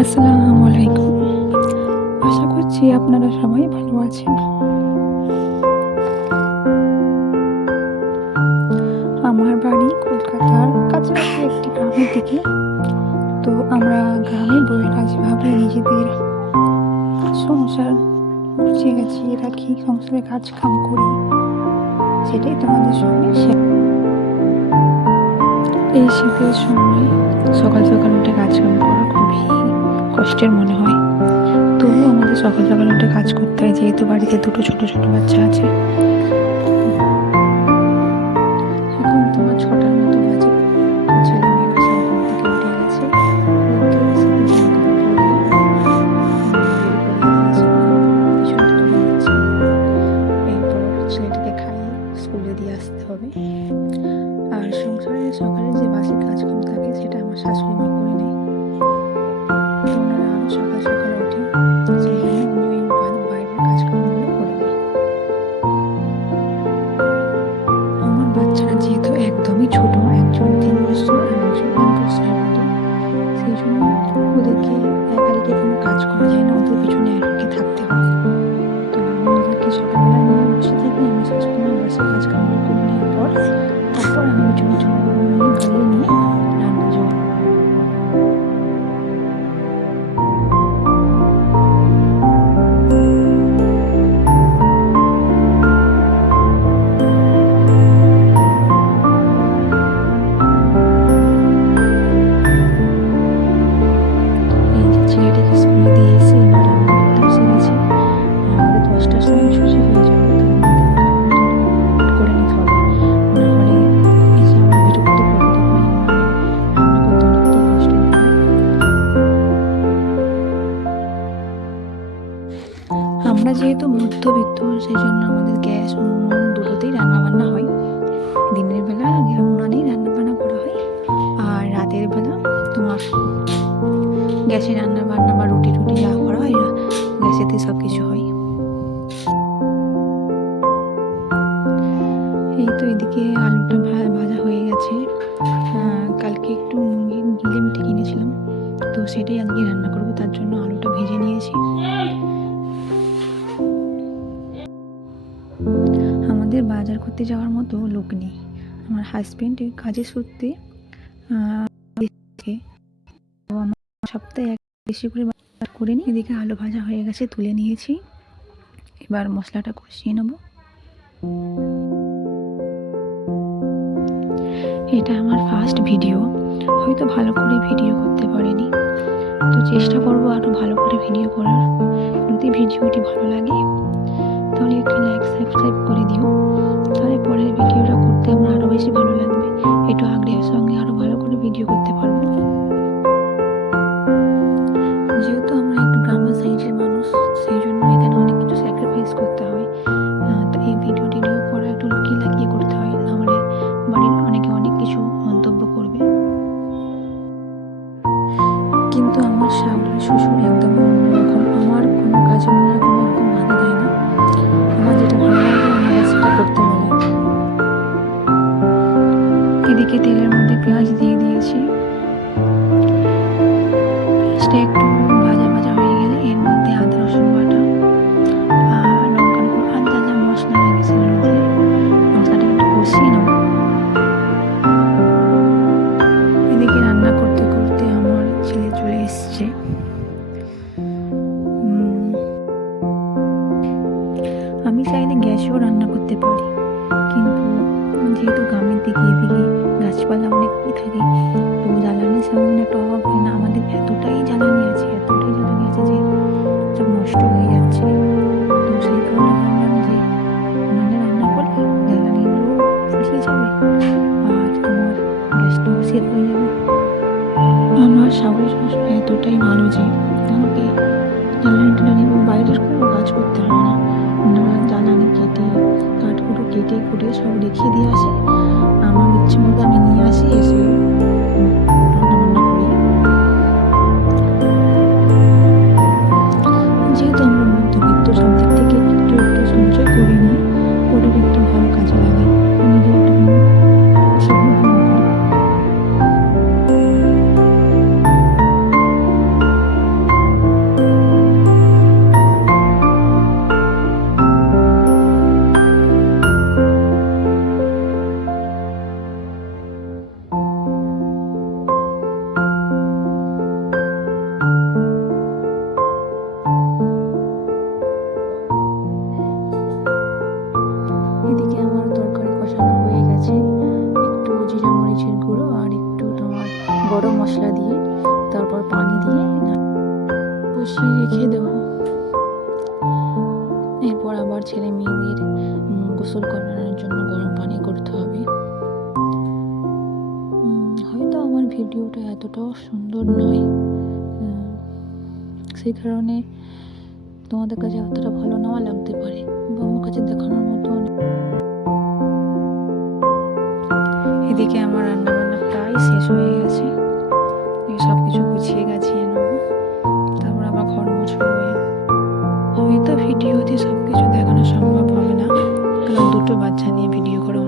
আসসালামু আলাইকুম। আশা করছি আপনারা সবাই ভালো আছেন। আমার বাড়ি কলকাতার কাছাকাছি একটি গ্রামের দিকে। তো আমরা গ্রামে বউয়েরা যেভাবে নিজেদের সংসার গুছিয়ে গেছি, রাখি, সংসারে কাজ কাম করি, সেটাই তোমাদের সঙ্গে এই শীতের সময় সকাল সকাল উঠে কাজ কাম করা খুবই কষ্টের মনে হয়। তবুও আমাদের সকাল সকাল উঠে কাজ করতে হয়, যেহেতু বাড়িতে দুটো ছোট ছোট বাচ্চা আছে। এখন তোমার 6টার মতো বাজে। ছেলে মেয়েরা সব ঘুম থেকে উঠে গেছে। ওদেরকে সাথে পিছনটা তুলে দিচ্ছি। এরপর ছেলেটাকে খাইয়ে স্কুলে দিয়ে আসতে হবে। আর সংসারে সকালে যে বাসি কাজকাম থাকে সেটা আমার শাশুড়ি মা করে নেয়। তো ওনারা আরও সকাল সকাল ওঠে, সেই জন্য উনি ওই বাইরের কাজকামগুলো করে নেয়। আমার বাচ্চারা যেহেতু একদমই ছোট, একজন 3 বছর আর একজন 1 বছরের মতো, সেই জন্য ওদেরকে একা রেখে কোনো কাজ করা যায় না, ওদের পিছনে একাকে থাকতে হয়। তো আমি ওদেরকে সকালবেলা নিয়ে বসে থাকি, আমার শাশুড়ি মা বসে কাজ কামগুলো করে নেওয়ার পর তারপর আমি পিছন পিছন গাড়িয়ে নিয়ে রান্না জোগাড়। এই যে ছেলেটাকে স্কুলে দিয়ে এসে এবার রান্না করতে বসে গেছি। আমাদের 10টার সময় ছুটি হয়ে যাবে, তো আমাদের করে নিতে হবে, নাহলে এই যে আমার বিরক্ত করবে, তখন রান্না করতে অনেকটাই কষ্ট হবে। আমরা যেহেতু মধ্যবিত্ত, সেই জন্য আমাদের গ্যাস উনুন দুটোতেই রান্নাবান্না হয়। দিনের বেলা উনানেই রান্নাবান্না করা হয়, আর রাতের বেলা তোমার গ্যাসে রান্নাবান্না বা রুটি টুটি যা করা হয় গ্যাসেতে সব কিছু হয়। এই তো এদিকে আলুটা ভাজা হয়ে গেছে। কালকে একটু মুরগির গিলে মিটে কিনেছিলাম, তো সেটাই আজকে রান্না করবো, তার জন্য আলুটা ভেজে নিয়েছি। আমাদের বাজার করতে যাওয়ার মতো লোক নেই। আমার হাজবেন্ড কাজের সূত্রে আমার সপ্তাহে বেশি করে বাজার করে নিই। এদিকে আলু ভাজা হয়ে গেছে, তুলে নিয়েছি। এবার মশলাটা কষিয়ে নেব। এটা আমার ফার্স্ট ভিডিও, হয়তো ভালো করে ভিডিও করতে পারিনি, তো চেষ্টা করব আরও ভালো করে ভিডিও করার। যদি ভিডিওটি ভালো লাগে তাহলে একটি লাইক সাবস্ক্রাইব করে দিও, তাহলে পরের ভিডিওটা করতে আমার আরও বেশি ভালো লাগবে, একটু আগ্রহের সঙ্গে আরও ভালো করে ভিডিও করতে পারবো। যেহেতু আমরা একটু গ্রামের সাইডের মানুষ, সেই জন্য এখানে অনেক কিছু স্যাক্রিফাইস করতে হয়। তো এই ভিডিও করা একটু লুকিয়ে লাগিয়ে করতে হয়, নাহলে বাড়ির অনেকে অনেক কিছু মন্তব্য করবে। কিন্তু আমার শাশুড়ি শ্বশুর একদম অন্যরকম, আমার কোনো কাজে ওনারা কোনো রকম বাধা দেয় না। আমার যেটা ভালো লাগে ওনারা সেটা করতে বলে। এদিকে তেলের মধ্যে পেঁয়াজ দিয়ে দিয়েছি। পেঁয়াজটা একটু ভাজা ভাজা হয়ে গেলে এর মধ্যে আদা রসুন বাটা আর লঙ্কার গুঁড়ো আর যা যা মশলা লাগে সেগুলো দিয়ে মশলাটা একটু কষিয়ে নেব। এদিকে রান্না করতে করতে আমার ছেলে চলে এসছে। আমি চাইলে গ্যাসেও রান্না করতে পারি, কিন্তু যেহেতু গ্রামের দিকে এদিকে গাছপালা অনেকই থাকে, তো জ্বালানির সামনে একটা অভাব হয় না। আমাদের এতটাই জ্বালানি আছে যে সব নষ্ট হয়ে যাচ্ছে। তো সেই কারণে ভাবলাম যে উনানে রান্না করলে জ্বালানিগুলো ফুরিয়ে যাবে আর তোমার গ্যাসটাও সেভ হয়ে যাবে। আমার শাশুড়ি শ্বশুর এতটাই ভালো যে আমাকে জ্বালানি বাইরের কোনো কাজ করতে হয় না। ওনারা জ্বালানি কেটে কাঠগুলো কেটে কুটে সব রেখে দিয়ে আসে, আমার ইচ্ছে মতো আমি নিয়ে আসি, এসে রান্নাবান্না করি। যেহেতু আমরা মধ্যবিত্ত, সব দিক থেকে একটু একটু সঞ্চয় করে নিয়ে পরের একটা ভালো কাজে লাগাই, নিজের একটা স্বপ্ন পূরণ করি। বসিয়ে রেখে দেবো। এরপর আবার ছেলে মেয়েদের গোসল করানোর জন্য গরম পানি করতে হবে। হয়তো আমার ভিডিওটা এতটাও সুন্দর নয়, সেই কারণে তোমাদের কাছে অতটা ভালো নাও লাগতে পারে, বা আমার কাছে দেখানোর মতো। এদিকে আমার রান্নাবান্না প্রায় শেষ হয়ে গেছে, সব কিছু গুছিয়ে গাছিয়ে নেবো, তারপর আবার ঘর মুছবো। হয়তো ভিডিওতে সব কিছু দেখানো সম্ভব হবে না, কারণ দুটো বাচ্চা নিয়ে ভিডিও করা